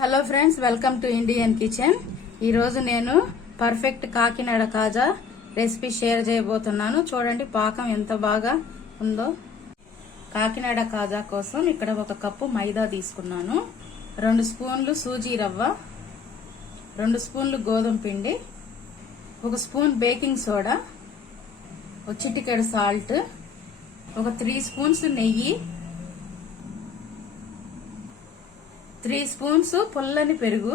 Hello friends, welcome to Indian kitchen. ఈరోజు నేను perfect Kakinada కాజా recipe share చేయబోతున్నాను. చూడండి పాకం ఎంత బాగా ఉందో. కాకినాడ కాజా కోసం ఇక్కడ 1 కప్పు మైదా తీసుకున్నాను, 2 స్పూన్లు సూజీ రవ్వ, 2 స్పూన్లు గోధుమ పిండి, 1 స్పూన్ బేకింగ్ సోడా, 1 చిటికెడు సాల్ట్, 3 స్పూన్స్ నెయ్యి, 3 స్పూన్స్ పుల్లని పెరుగు,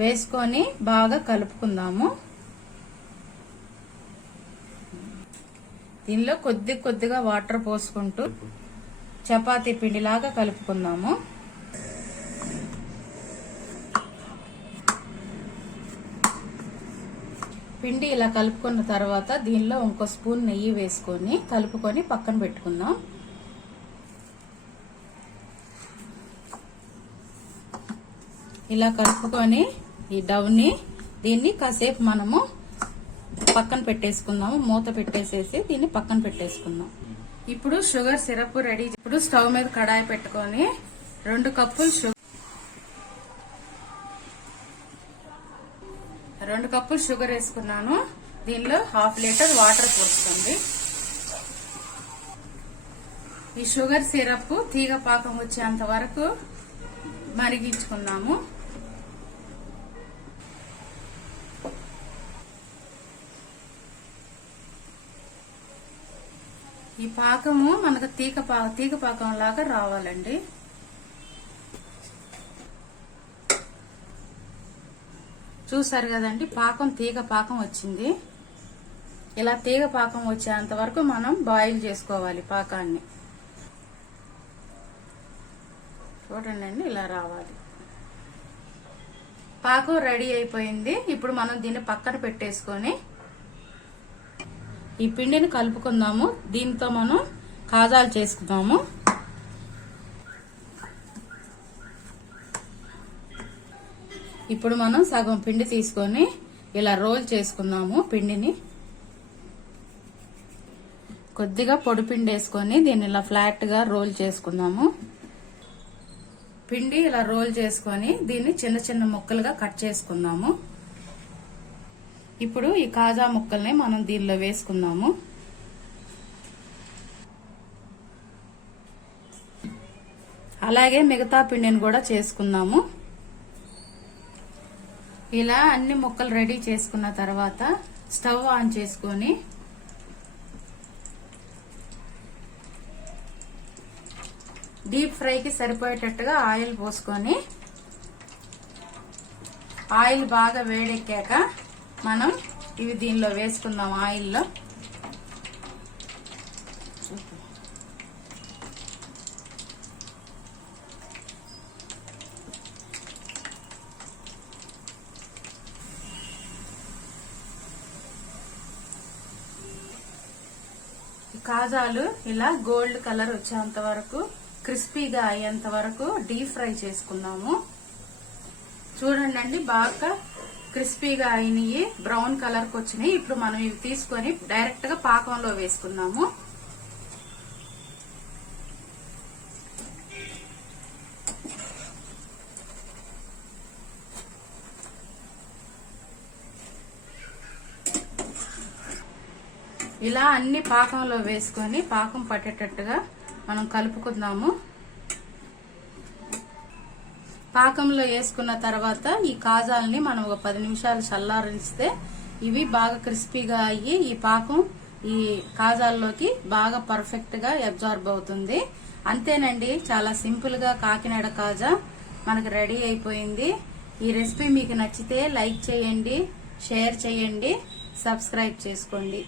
వేసుకొని బాగా కలుపుకుందాము. దీనిలో కొద్దిగా వాటర్ పోసుకుంటూ చపాతీ పిండిలాగా కలుపుకుందాము. పిండి ఇలా కలుపుకున్న తర్వాత దీనిలో 1 స్పూన్ నెయ్యి వేసుకొని కలుపుకొని పక్కన పెట్టుకుందాం. ఇలా కలుపుకొని ఈ డవ్ని దీన్ని కాసేపు మనము పక్కన పెట్టేసుకుందాము. మూత పెట్టేసేసి దీన్ని పక్కన పెట్టేసుకుందాం. ఇప్పుడు షుగర్ సిరప్ రెడీ. ఇప్పుడు స్టవ్ మీద కడాయి పెట్టుకొని 2 కప్పులు షుగర్ వేసుకున్నాను. దీనిలో 1/2 లీటర్ వాటర్ పోస్తుంది. ఈ షుగర్ సిరప్ తీగ పాకం వచ్చేంత వరకు మరిగించుకున్నాము. ఈ పాకము మనకు తీగ పాకం లాగా రావాలండి. చూసారు కదండి, పాకం తీగ పాకం వచ్చింది. ఇలా తీగ పాకం వచ్చేంత వరకు మనం బాయిల్ చేసుకోవాలి పాకాన్ని. చూడండి అండి, ఇలా రావాలి. పాకం రెడీ అయిపోయింది. ఇప్పుడు మనం దీన్ని పక్కన పెట్టేసుకొని ఈ పిండిని కలుపుకుందాము. దీంతో మనం కాజాలు చేసుకుందాము. ఇప్పుడు మనం సగం పిండి తీసుకొని ఇలా రోల్ చేసుకుందాము. పిండిని కొద్దిగా పొడి పిండి వేసుకొని దీన్ని ఇలా ఫ్లాట్ గా రోల్ చేసుకుందాము. పిండి ఇలా రోల్ చేసుకొని దీన్ని చిన్న చిన్న ముక్కలుగా కట్ చేసుకుందాము. ఇప్పుడు ఈ కాజా ముక్కల్ని మనం దీనిలో వేసుకుందాము. అలాగే మిగతా పిండిని కూడా చేసుకుందాము. ఇలా అన్ని ముక్కలు రెడీ చేసుకున్న తర్వాత స్టవ్ ఆన్ చేసుకొని డీప్ ఫ్రైకి సరిపోయేటట్టుగా ఆయిల్ పోసుకొని ఆయిల్ బాగా వేడెక్కాక మనం ఇవి దీనిలో వేసుకుందాం. ఆయిల్లో కాజాలు ఇలా గోల్డ్ కలర్ వచ్చేంత వరకు, క్రిస్పీగా అయ్యేంత వరకు డీప్ ఫ్రై చేసుకున్నాము. చూడండి అండి, బాగా క్రిస్పీగా అయినాయి, బ్రౌన్ కలర్ కి వచ్చినాయి. ఇప్పుడు మనం ఇవి తీసుకొని డైరెక్ట్ గా పాకంలో వేసుకున్నాము. ఇలా అన్ని పాకంలో వేసుకొని పాకం పట్టేటట్టుగా మనం కలుపుకుందాము. పాకంలో వేసుకున్న తర్వాత ఈ కాజాలని మనం 10 నిమిషాలు చల్లారిస్తే ఇవి బాగా క్రిస్పీగా అయ్యి ఈ పాకం ఈ కాజాల్లోకి బాగా పర్ఫెక్ట్ గా అబ్జార్బ్ అవుతుంది. అంతేనండి, చాలా సింపుల్ గా కాకినాడ కాజా మనకు రెడీ అయిపోయింది. ఈ రెసిపీ మీకు నచ్చితే లైక్ చేయండి, షేర్ చేయండి, సబ్స్క్రైబ్ చేసుకోండి.